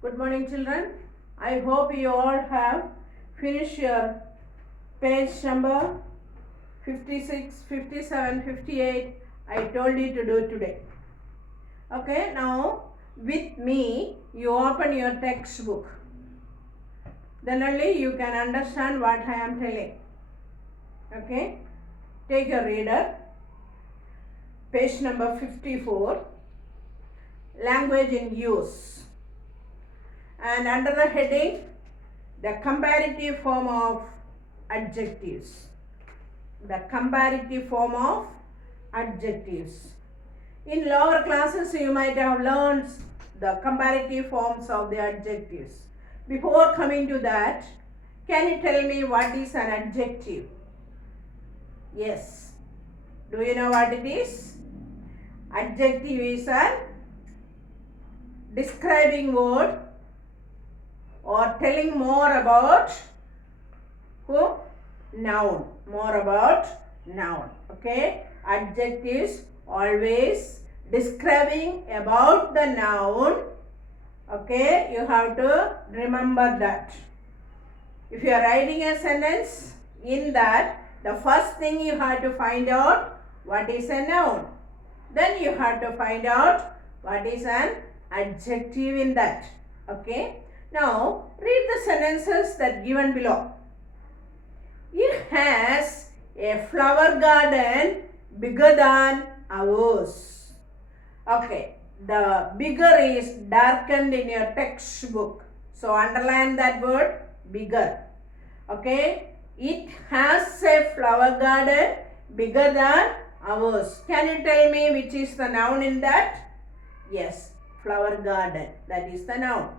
Good morning, children. I hope you all have finished your page number 56, 57, 58. I told you to do today. Okay, now with me, you open your textbook. Then only you can understand what I am telling. Okay, take your reader. Page number 54. Language in use. And under the heading, the comparative form of adjectives. The comparative form of adjectives. In lower classes, you might have learned the comparative forms of the adjectives. Before coming to that, can you tell me what is an adjective? Yes. Do you know what it is? Adjective is a describing word or telling more about who? Noun. More about noun. Okay. Adjectives always describing about the noun. Okay. You have to remember that. If you are writing a sentence, in that the first thing you have to find out what is a noun. Then you have to find out what is an adjective in that. Okay. Now, read the sentences that given below. It has a flower garden bigger than ours. Okay, the bigger is darkened in your textbook. So, underline that word bigger. Okay, it has a flower garden bigger than ours. Can you tell me which is the noun in that? Yes, flower garden. That is the noun.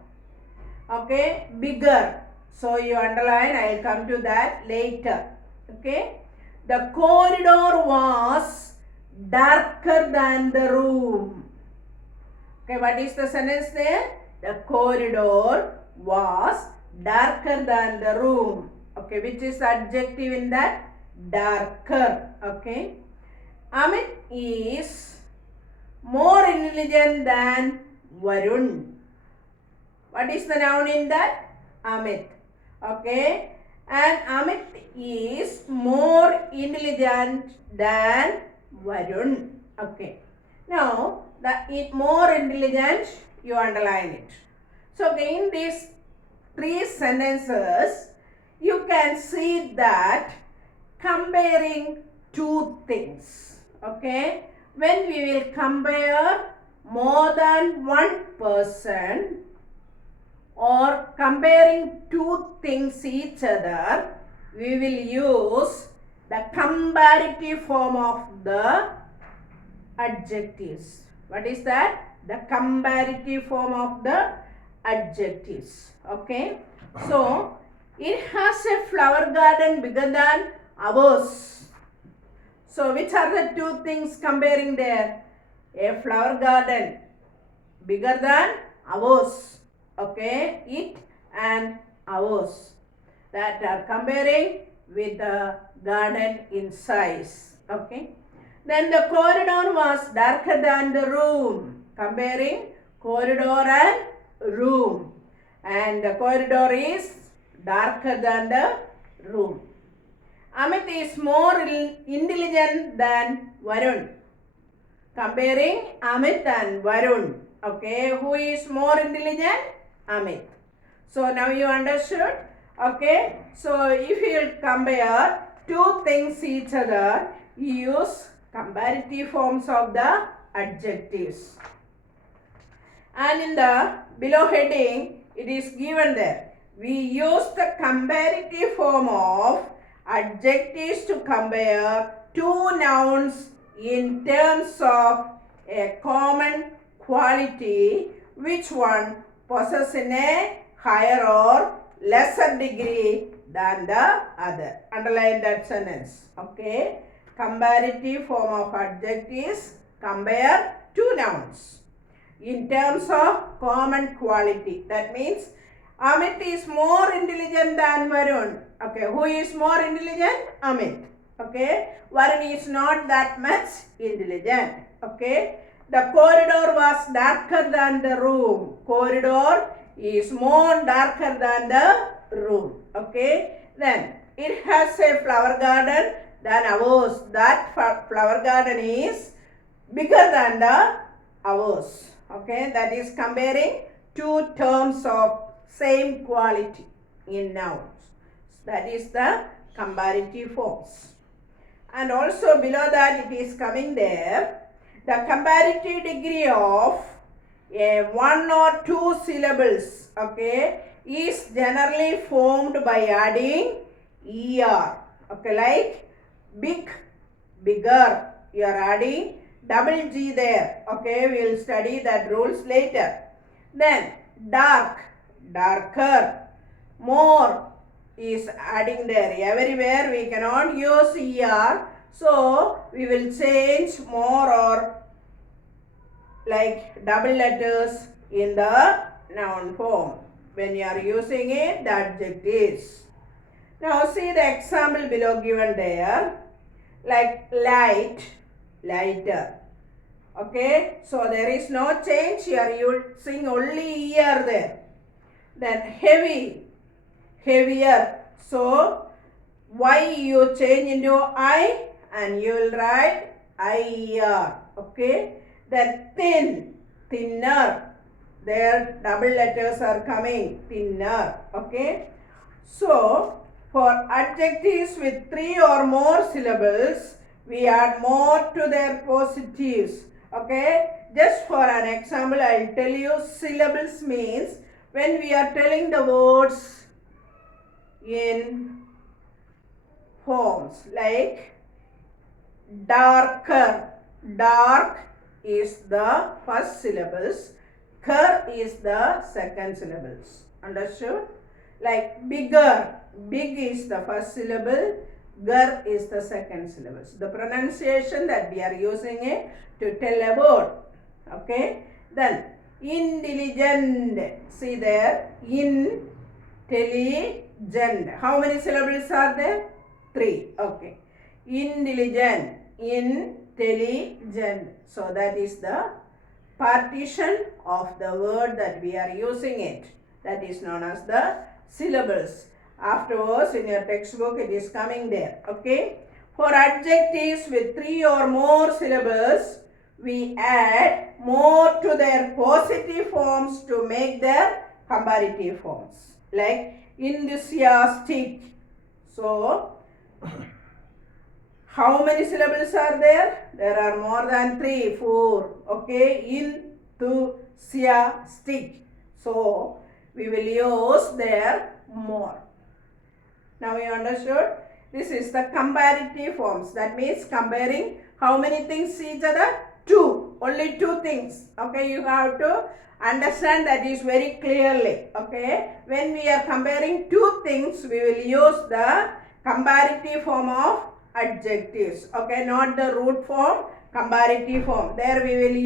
Okay, bigger. So you underline, I will come to that later. Okay, the corridor was darker than the room. Okay, what is the sentence there? The corridor was darker than the room. Okay, which is the adjective in that? Darker. Okay, Amit is more intelligent than Varun. What is the noun in that? Amit. Okay. And Amit is more intelligent than Varun. Okay. Now, the more intelligent, you underline it. So, in these three sentences, you can see that comparing two things. Okay. When we will compare more than one person, or comparing two things each other, we will use the comparative form of the adjectives. What is that? The comparative form of the adjectives. Okay. So, it has a flower garden bigger than ours. So, which are the two things comparing there? A flower garden bigger than ours. Okay, it and ours, that are comparing with the garden in size. Okay, then the corridor was darker than the room, comparing corridor and room, and the corridor is darker than the room. Amit is more intelligent than Varun, comparing Amit and Varun. Okay, who is more intelligent? Amit. So now you understood. Okay, so if you compare two things each other, you use comparative forms of the adjectives. And in the below heading, it is given there. We use the comparative form of adjectives to compare two nouns in terms of a common quality, which one possesses in a higher or lesser degree than the other. Underline that sentence. Okay. Comparative form of adjectives compare two nouns in terms of common quality. That means Amit is more intelligent than Varun. Okay. Who is more intelligent? Amit. Okay. Varun is not that much intelligent. Okay. The corridor was darker than the room. Corridor is more darker than the room. Okay. Then it has a flower garden than ours. That flower garden is bigger than the ours. Okay. That is comparing two terms of same quality in nouns. That is the comparative forms. And also below that it is coming there, the comparative degree of one or two syllables, okay, is generally formed by adding er. Okay, like big, bigger, you are adding double G there. Okay, we will study that rules later. Then dark, darker, more is adding there. Everywhere we cannot use er, so we will change more or like double letters in the noun form when you are using it, the adjectives. Now see the example below given there, like light, lighter. Okay, so there is no change here, you sing only ear there. Then heavy, heavier. So Y you change into I and you will write IER. Okay. Then thin, thinner. There double letters are coming, thinner. Okay. So for adjectives with 3 or more syllables, we add more to their positives. Okay. Just for an example, I will tell you syllables means when we are telling the words in forms like darker. Dark is the first syllables, ker is the second syllables. Understood? Like bigger, big is the first syllable, ger is the second syllables. The pronunciation that we are using it to tell a word. Okay. Then intelligent. See there, intelligent. How many syllables are there? 3. Okay. Intelligent, intelligent. So that is the partition of the word that we are using it. That is known as the syllables. Afterwards in your textbook it is coming there. Okay. For adjectives with 3 or more syllables, we add more to their positive forms to make their comparative forms. Like enthusiastic. So how many syllables are there? There are more than 3, 4. Okay, enthusiastic. So we will use there more. Now you understood? This is the comparative forms. That means comparing how many things each other? 2. Only 2 things. Okay, you have to understand that is very clearly. Okay, when we are comparing 2 things, we will use the comparative form of adjectives. Okay, not the root form, comparative form. There we will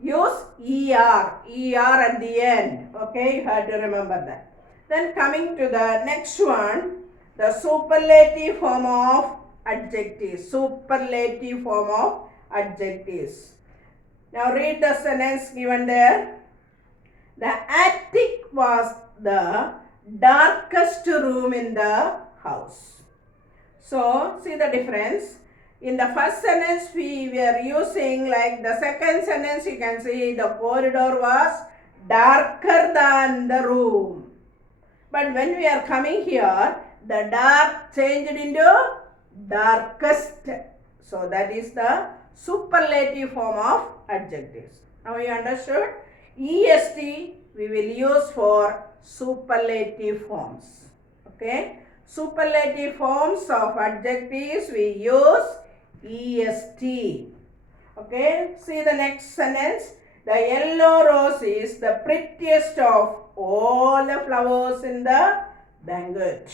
use er at the end. Okay, you have to remember that. Then coming to the next one, the superlative form of adjectives. Superlative form of adjectives. Now read the sentence given there. The attic was the darkest room in the house. So see the difference. In the first sentence we were using, like the second sentence you can see the corridor was darker than the room. But when we are coming here, the dark changed into darkest. So that is the superlative form of adjectives. Now you understood? EST we will use for superlative forms. Okay? Superlative forms of adjectives we use EST. Okay? See the next sentence. The yellow rose is the prettiest of all the flowers in the banquet.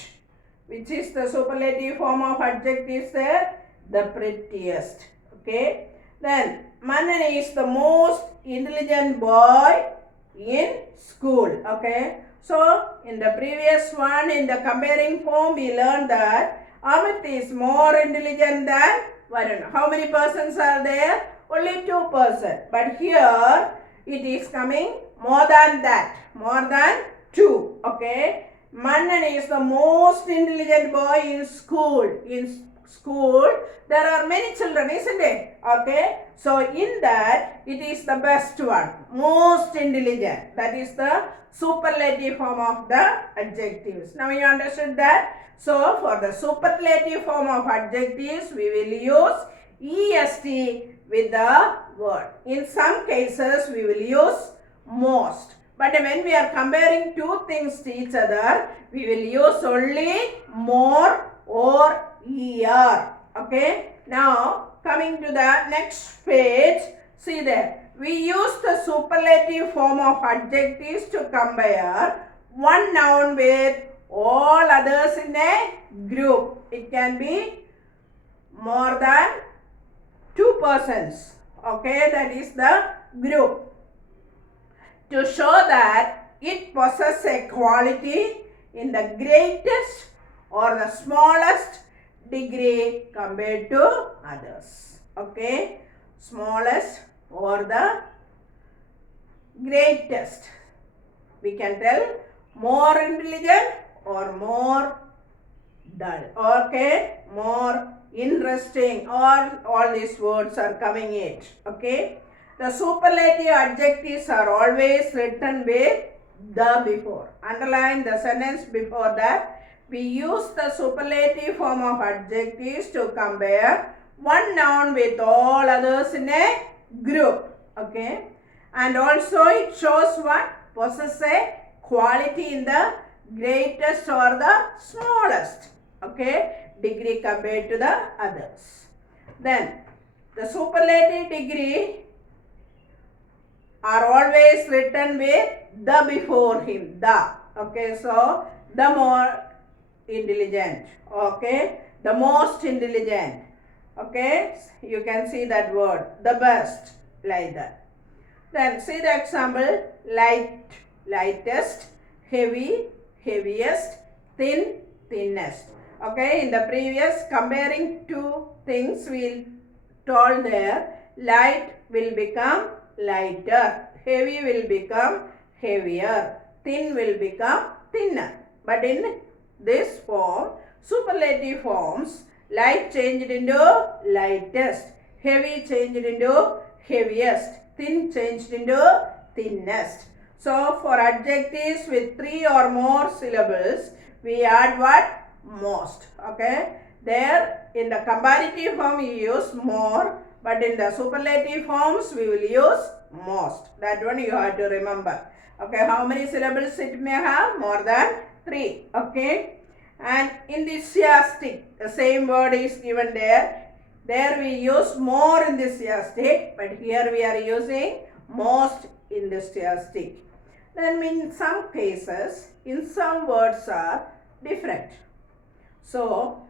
Which is the superlative form of adjectives there? The prettiest. Okay. Then Manan is the most intelligent boy in school. Okay. So in the previous one, in the comparing form, we learned that Amit is more intelligent than Varun. How many persons are there? Only 2 persons. But here it is coming more than that. more than 2. Okay. Mannan is the most intelligent boy in school. In school, there are many children, isn't it? Okay. So in that, it is the best one. Most intelligent. That is the superlative form of the adjectives. Now you understood that? So for the superlative form of adjectives, we will use est with the word. In some cases, we will use most. But when we are comparing two things to each other, we will use only more or er. Okay. Now coming to the next page, see there. We use the superlative form of adjectives to compare one noun with all others in a group. It can be more than 2 persons. Okay, that is the group. To show that it possesses a quality in the greatest or the smallest degree compared to others. Okay, smallest or the greatest. We can tell more intelligent or more dull. Okay, more interesting. All these words are coming in. Okay. The superlative adjectives are always written with the before. Underline the sentence before that. We use the superlative form of adjectives to compare one noun with all others in a group. Okay. And also it shows what? Possesses a quality in the greatest or the smallest. Okay. Degree compared to the others. Then the superlative degree are always written with the before him, the. Okay, so the more intelligent. Okay, the most intelligent. Okay, you can see that word, the best, like that. Then see the example, light, lightest, heavy, heaviest, thin, thinnest. Okay, in the previous comparing two things we told there, light will become lighter, heavy will become heavier, thin will become thinner. But in this form, superlative forms, light changed into lightest, heavy changed into heaviest, thin changed into thinnest. So for adjectives with 3 or more syllables, we add what? Most. Okay. There in the comparative form you use more, but in the superlative forms we will use most. That one you have to remember. Okay, how many syllables it may have? More than 3. Okay. And enthusiastic, the same word is given there. There we use more enthusiastic, but here we are using most enthusiastic. Then in some cases, in some words are different. So,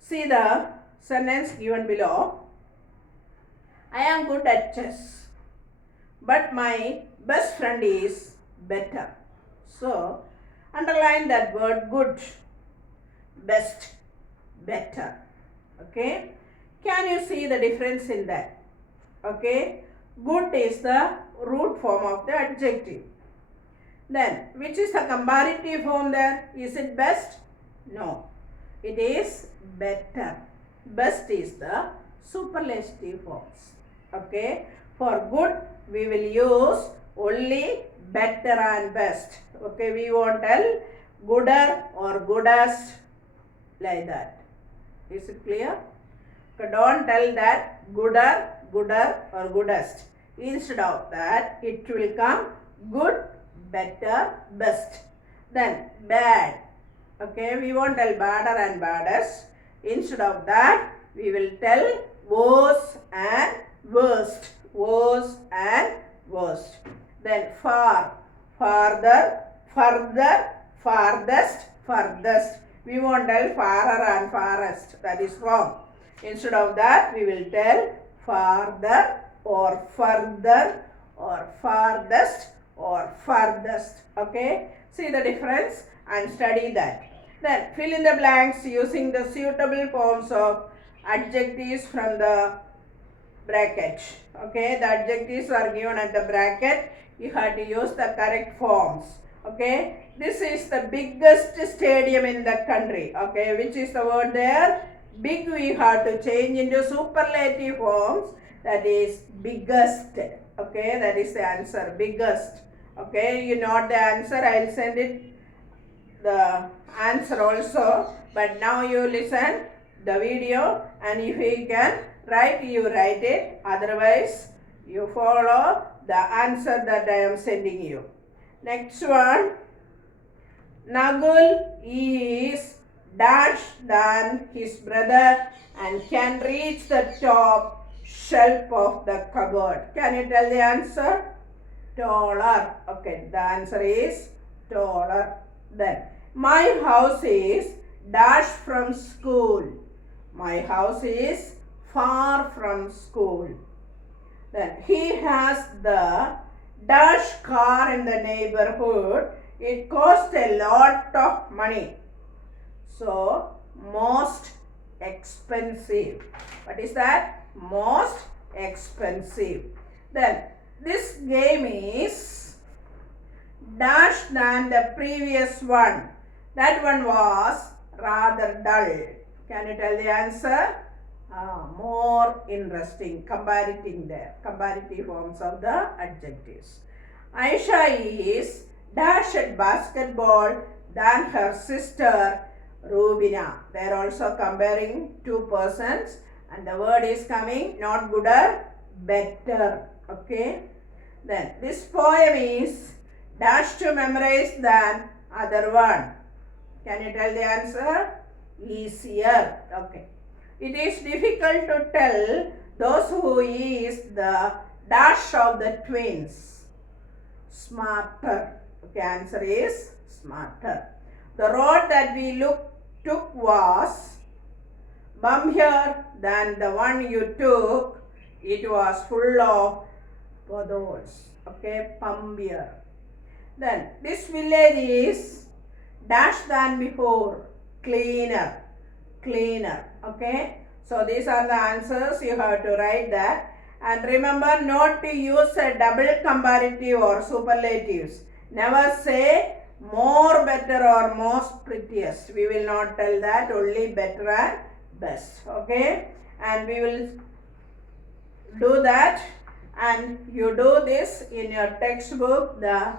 see the sentence given below. I am good at chess, but my best friend is better. So, underline that word good, best, better. Okay. Can you see the difference in that? Okay. Good is the root form of the adjective. Then, which is the comparative form there? Is it best? No. It is better. Best is the superlative forms. Okay. For good, we will use only better and best. Okay. We won't tell gooder or goodest like that. Is it clear? Okay, don't tell that gooder, gooder or goodest. Instead of that, it will come good, better, best. Then bad. Okay, we won't tell badder and baddest. Instead of that, we will tell worse and worst. Worse and worst. Then far, farther, further, farthest, furthest. We won't tell farer and farthest. That is wrong. Instead of that, we will tell farther or further or farthest or farthest. Okay. See the difference and study that. Then fill in the blanks using the suitable forms of adjectives from the bracket. Okay, the adjectives are given at the bracket. You have to use the correct forms. Okay, this is the biggest stadium in the country. Okay, which is the word there? Big we have to change into superlative forms. That is biggest. Okay, that is the answer. Biggest. Okay, you note the answer. I'll send it the answer also. But now you listen the video, and if you can write, you write it. Otherwise, you follow the answer that I am sending you. Next one. Nagul is dash than his brother and can reach the top shelf of the cupboard. Can you tell the answer? Taller. Okay, the answer is taller. Then, my house is dash from school. My house is far from school. Then, he has the dash car in the neighborhood. It costs a lot of money. So, most expensive. What is that? Most expensive. Then, this game is dash than the previous one. That one was rather dull. Can you tell the answer? More interesting. Comparative forms of the adjectives. Aisha is dash at basketball than her sister Rubina. They are also comparing two persons, and the word is coming not gooder, better. Okay. Then this poem is dash to memorize than other one. Can you tell the answer? Easier. Okay. It is difficult to tell those who is the dash of the twins. Smarter. Okay, answer is smarter. The road that we took was bumpier than the one you took. It was full of potholes. Okay, bumpier. Then this village is dash than before. Cleaner. Okay, so these are the answers. You have to write that, and remember not to use a double comparative or superlatives. Never say more better or most prettiest. We will not tell that. Only better and best. Okay, and we will do that, and you do this in your textbook, the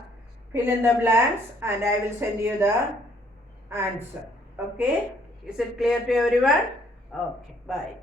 fill in the blanks, and I will send you the answer. Okay, is it clear to everyone? Okay, bye.